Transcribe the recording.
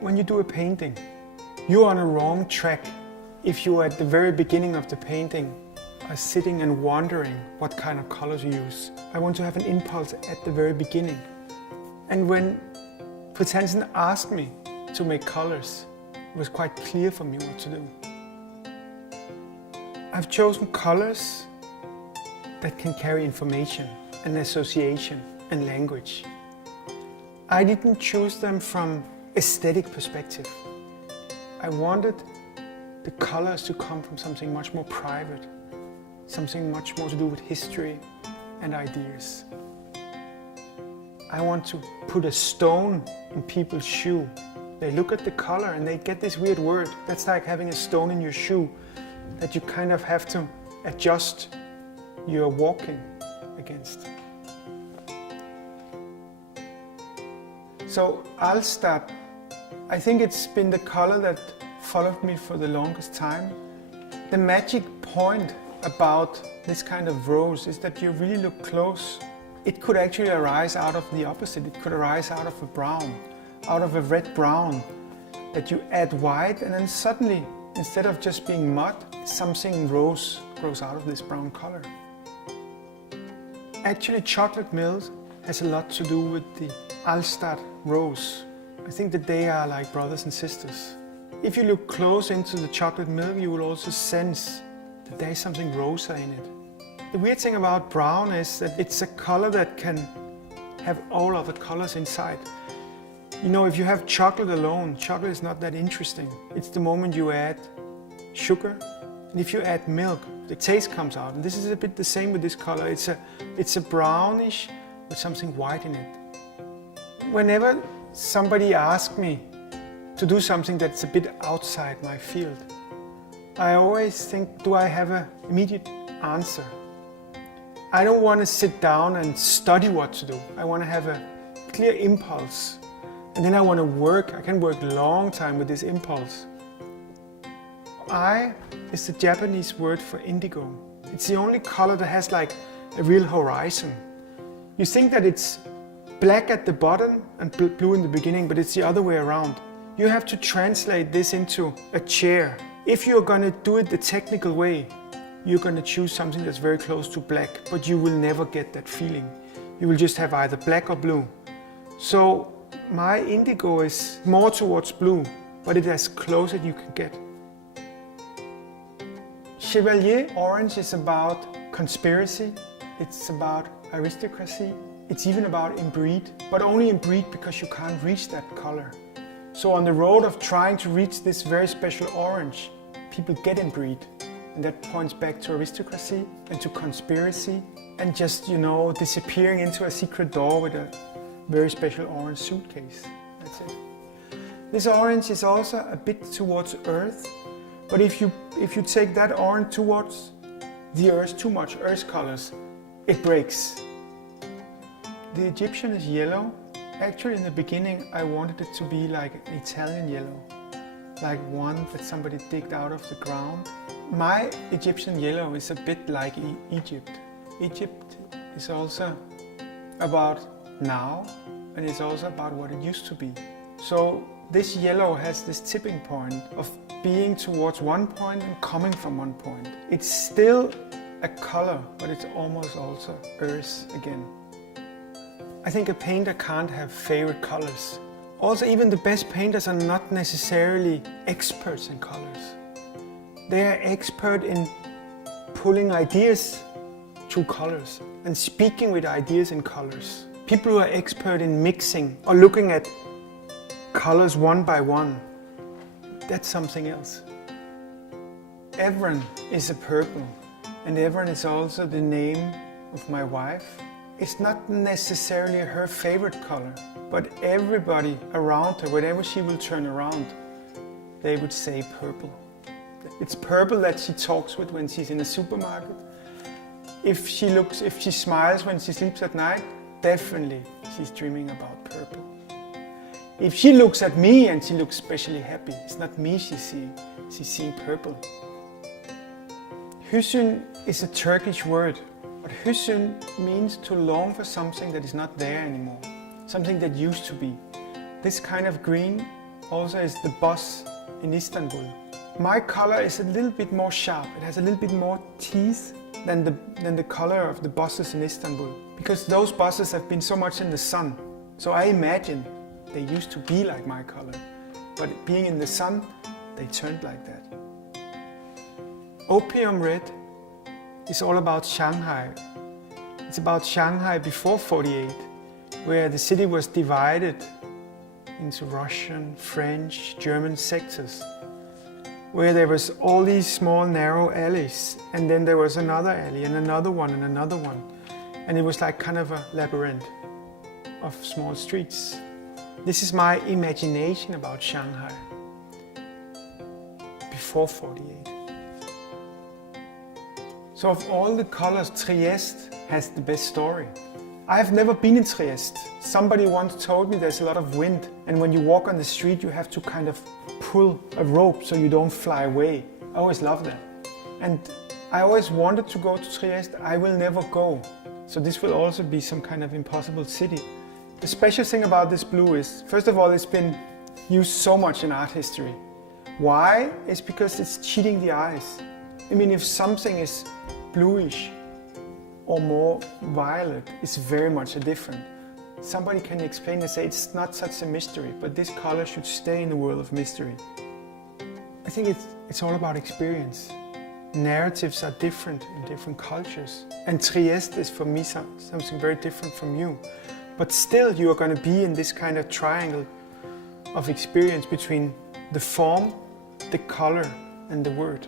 When you do a painting, you're on a wrong track if you at the very beginning of the painting are sitting and wondering what kind of colors you use. I want to have an impulse at the very beginning. And when Fritz Hansen asked me to make colors, it was quite clear for me what to do. I've chosen colors that can carry information and association and language. I didn't choose them from aesthetic perspective. I wanted the colors to come from something much more private, something much more to do with history and ideas. I want to put a stone in people's shoe. They look at the color and they get this weird word. That's like having a stone in your shoe that you kind of have to adjust your walking against. So Alstad, I think it's been the color that followed me for the longest time. The magic point about this kind of rose is that you really look close. It could actually arise out of the opposite. It could arise out of a brown, out of a red-brown, that you add white and then suddenly, instead of just being mud, something rose grows out of this brown color. Actually, chocolate milk has a lot to do with the Alstad rose. I think that they are like brothers and sisters. If you look close into the chocolate milk, you will also sense that there is something rosa in it. The weird thing about brown is that it's a color that can have all other colors inside. You know, if you have chocolate alone, chocolate is not that interesting. It's the moment you add sugar, and if you add milk, the taste comes out. And this is a bit the same with this color. It's a brownish with something white in it. Whenever somebody asks me to do something that's a bit outside my field, I always think, do I have an immediate answer? I don't want to sit down and study what to do. I want to have a clear impulse. And then I want to work. I can work a long time with this impulse. I is the Japanese word for indigo. It's the only color that has like a real horizon. You think that it's black at the bottom and blue in the beginning, but it's the other way around. You have to translate this into a chair. If you're going to do it the technical way, you're going to choose something that's very close to black, but you will never get that feeling. You will just have either black or blue. So my indigo is more towards blue, but it's as close as you can get. Chevalier orange is about conspiracy, it's about aristocracy, it's even about inbreed, but only inbreed because you can't reach that color. So on the road of trying to reach this very special orange, people get inbreed. And that points back to aristocracy and to conspiracy and just, you know, disappearing into a secret door with a very special orange suitcase. That's it. This orange is also a bit towards earth, but if you take that orange towards the earth too much, earth colors, it breaks. The Egyptian is yellow. Actually, in the beginning, I wanted it to be like an Italian yellow, like one that somebody digged out of the ground. My Egyptian yellow is a bit like Egypt. Egypt is also about now, and it's also about what it used to be. So this yellow has this tipping point of being towards one point and coming from one point. It's still a color, but it's almost also earth again. I think a painter can't have favorite colors. Also, even the best painters are not necessarily experts in colors. They are expert in pulling ideas through colors and speaking with ideas in colors. People who are expert in mixing or looking at colors one by one, that's something else. Evren is a purple, and Evren is also the name of my wife. It's not necessarily her favorite color, but everybody around her, whenever she will turn around, they would say purple. It's purple that she talks with when she's in a supermarket. If she smiles when she sleeps at night, definitely she's dreaming about purple. If she looks at me and she looks especially happy, it's not me she's seeing purple. Hüzün is a Turkish word, but hüzün means to long for something that is not there anymore, something that used to be. This kind of green also is the bus in Istanbul. My color is a little bit more sharp. It has a little bit more teeth than the color of the buses in Istanbul. Because those buses have been so much in the sun. So I imagine they used to be like my color. But being in the sun, they turned like that. Opium red is all about Shanghai. It's about Shanghai before '48, where the city was divided into Russian, French, German sectors, where there was all these small narrow alleys, and then there was another alley and another one and another one. And it was like kind of a labyrinth of small streets. This is my imagination about Shanghai before '48. So of all the colors, Trieste has the best story. I've never been in Trieste. Somebody once told me there's a lot of wind, and when you walk on the street you have to kind of pull a rope so you don't fly away. I always loved that. And I always wanted to go to Trieste. I will never go. So this will also be some kind of impossible city. The special thing about this blue is, first of all, it's been used so much in art history. Why? It's because it's cheating the eyes. I mean, if something is bluish or more violet, it's very much different. Somebody can explain and say it's not such a mystery, but this color should stay in the world of mystery. I think it's all about experience. Narratives are different in different cultures. And Trieste is for me something very different from you. But still you are going to be in this kind of triangle of experience between the form, the color and the word.